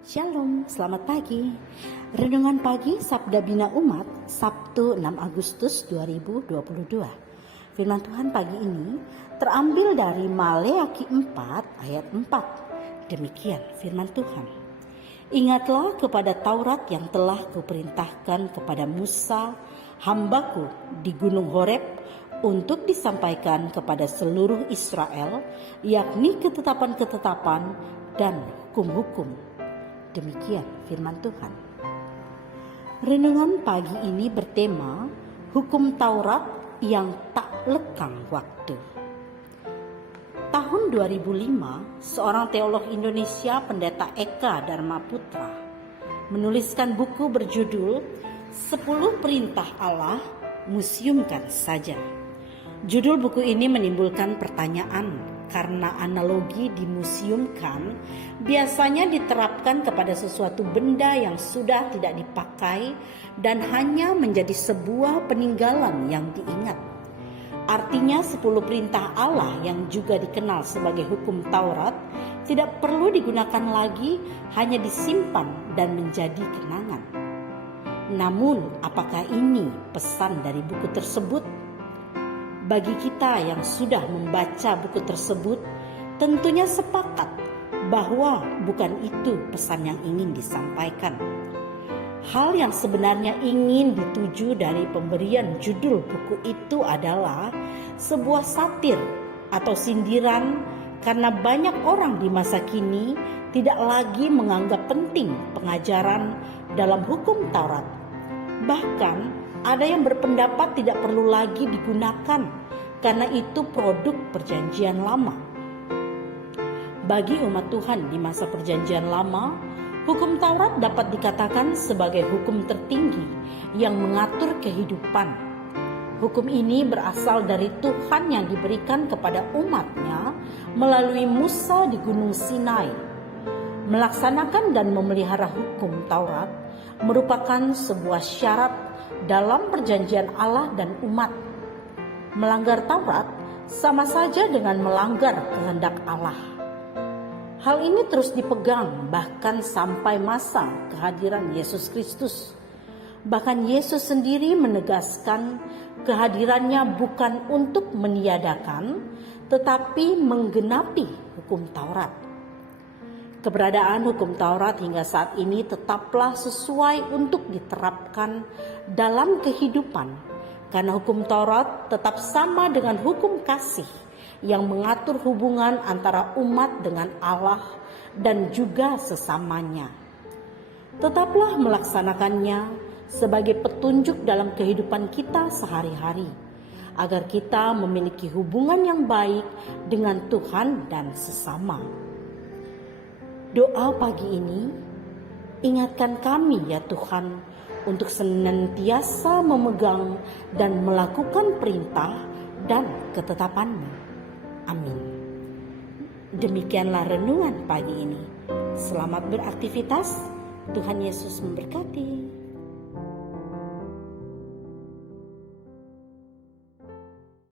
Shalom, selamat pagi. Renungan pagi Sabda Bina Umat, Sabtu 6 Agustus 2022. Firman Tuhan pagi ini terambil dari Maleakhi 4 ayat 4. Demikian firman Tuhan. Ingatlah kepada Taurat yang telah kuperintahkan kepada Musa, hambaku di Gunung Horeb, untuk disampaikan kepada seluruh Israel, yakni ketetapan-ketetapan dan hukum-hukum. Demikian firman Tuhan. Renungan pagi ini bertema hukum Taurat yang tak lekang waktu. Tahun 2005, seorang teolog Indonesia, Pendeta Eka Dharma Putra, menuliskan buku berjudul 10 Perintah Allah, Museumkan Saja. Judul buku ini menimbulkan pertanyaan karena analogi dimuseumkan biasanya diterapkan kepada sesuatu benda yang sudah tidak dipakai dan hanya menjadi sebuah peninggalan yang diingat. Artinya 10 perintah Allah yang juga dikenal sebagai hukum Taurat tidak perlu digunakan lagi, hanya disimpan dan menjadi kenangan. Namun, apakah ini pesan dari buku tersebut? Bagi kita yang sudah membaca buku tersebut, tentunya sepakat bahwa bukan itu pesan yang ingin disampaikan. Hal yang sebenarnya ingin dituju dari pemberian judul buku itu adalah sebuah satir atau sindiran, karena banyak orang di masa kini tidak lagi menganggap penting pengajaran dalam hukum Taurat. Bahkan ada yang berpendapat tidak perlu lagi digunakan karena itu produk perjanjian lama. Bagi umat Tuhan di masa perjanjian lama, hukum Taurat dapat dikatakan sebagai hukum tertinggi yang mengatur kehidupan. Hukum ini berasal dari Tuhan yang diberikan kepada umatnya melalui Musa di Gunung Sinai. Melaksanakan dan memelihara hukum Taurat merupakan sebuah syarat dalam perjanjian Allah dan umat. Melanggar Taurat sama saja dengan melanggar kehendak Allah. Hal ini terus dipegang bahkan sampai masa kehadiran Yesus Kristus. Bahkan Yesus sendiri menegaskan kehadirannya bukan untuk meniadakan, tetapi menggenapi hukum Taurat. Keberadaan hukum Taurat hingga saat ini tetaplah sesuai untuk diterapkan dalam kehidupan, karena hukum Taurat tetap sama dengan hukum kasih yang mengatur hubungan antara umat dengan Allah dan juga sesamanya. Tetaplah melaksanakannya sebagai petunjuk dalam kehidupan kita sehari-hari, agar kita memiliki hubungan yang baik dengan Tuhan dan sesama. Doa pagi ini, ingatkan kami ya Tuhan untuk senantiasa memegang dan melakukan perintah dan ketetapan-Mu. Amin. Demikianlah renungan pagi ini. Selamat beraktivitas. Tuhan Yesus memberkati.